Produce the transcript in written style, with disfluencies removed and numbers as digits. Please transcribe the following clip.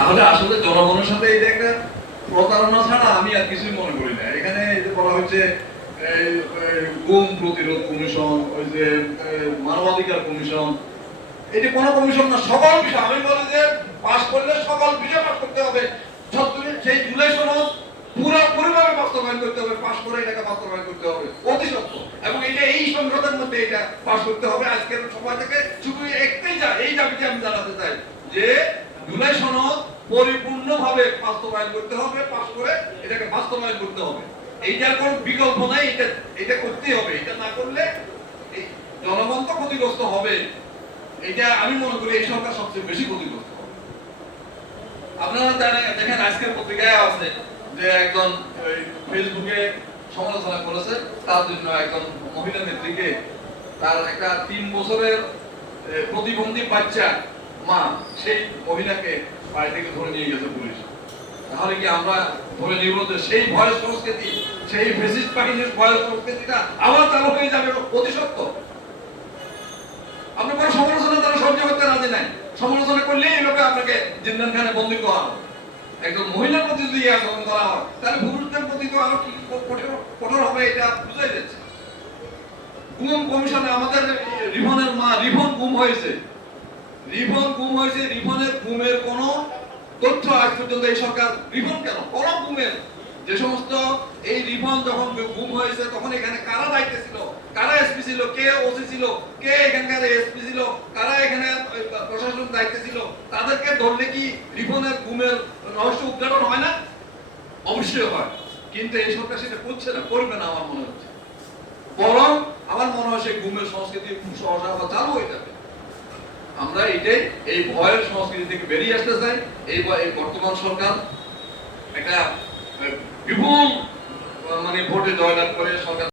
তাহলে আসলে জনগণের সাথে এটা একটা প্রতারণা ছাড়া আমি আর কিছুই মনে করি না। এখানে বলা হচ্ছে গুম প্রতিরোধ কমিশন, ওই যে মানবাধিকার কমিশন, এটি কোন কমিশন না, সকল বিষয়। আমি বলি যে পাশ করলে সকল বিষয় পাশ করতে হবে, সেই জুলাই সনদ পুরোপুরিভাবে বাস্তবায়ন করতে হবে, পাশ করে এটাকে বাস্তবায়ন করতে হবে অতি সত্য, এবং এটা এই সংসদের মধ্যে এটা পাশ করতে হবে। আজকের সভা থেকে শুধু এই দাবিটি আমি জানাতে চাই যে জুলাই সনদ পরিপূর্ণভাবে বাস্তবায়ন করতে হবে, পাশ করে এটাকে বাস্তবায়ন করতে হবে। এইটার কোন বিকল্প নাই, এটা করতেই হবে। এটা না করলে এই জনগণ তো ক্ষতিগ্রস্ত হবে। এটা আমি মনে করি এই সরকার সবচেয়ে বেশি ক্ষতিগ্রস্ত হবে। আপনারা দেখেন আজকের পত্রিকায় আছে যে একজন ফেসবুকে সমালোচনা করেছে, তার জন্য একজন মহিলা নেত্রীকে, তার একটা 3 বছরের প্রতিবন্ধী বাচ্চা মা, সেই মহিলাকে বাড়ি থেকে ধরে নিয়ে গেছে পুলিশ। তাহলে কি আমরা ধরে নিব যে সেই ভয় সংস্কৃতি, সেই ফ্যাসিস্ট বাহিনীর ভয় সংস্কৃতিটা আবার চালু হয়ে যাবে অতি সত্য? আপনি কোনো সমালোচনা তারা সহ্য করতে রাজি নাই। সমালোচনা করলেই এই লোকে আপনাকে জিন্দানখানে বন্দী করা হবে। একজন মহিলার প্রতি যদি আচরণ করা হয়, তাহলে পুরুষদের প্রতি তো আরো কি কঠোর হবে, এটা বুঝাই যাচ্ছে। গুম কমিশনে আমাদের রিভনের মা, রিভন গুম হয়েছে। রিভনের গুমের কোন তথ্য আজ পর্যন্ত এই সরকার, রিভন কেন কোন গুমের, যে সমস্ত এই রিভন যখন গুম হয়েছে তখন এখানে কারা দায়িত্বে ছিল, কারা এসপি ছিল, কে ওসি ছিল, কে এখানকার এসপি ছিল, কারা এখানে প্রশাসনিক দায়িত্বে ছিল, তাদেরকে ধরলে কি রিভনের গুমের রহস্য উদ্ঘাটন হয় না? অবশ্যই হয়। কিন্তু এই সরকার সেটা করছে না, করবে না আমার মনে হচ্ছে। বরং আমার মনে হয় সেই গুমের সংস্কৃতি সহসা চালু হয়ে যাবে। আমরা এটাই, এই ভয়ের সংস্কৃতি থেকে বেরিয়ে আসতে চাই। এই বর্তমান সরকার একটা বিপুল ভোটে জয়লাভ করে সরকার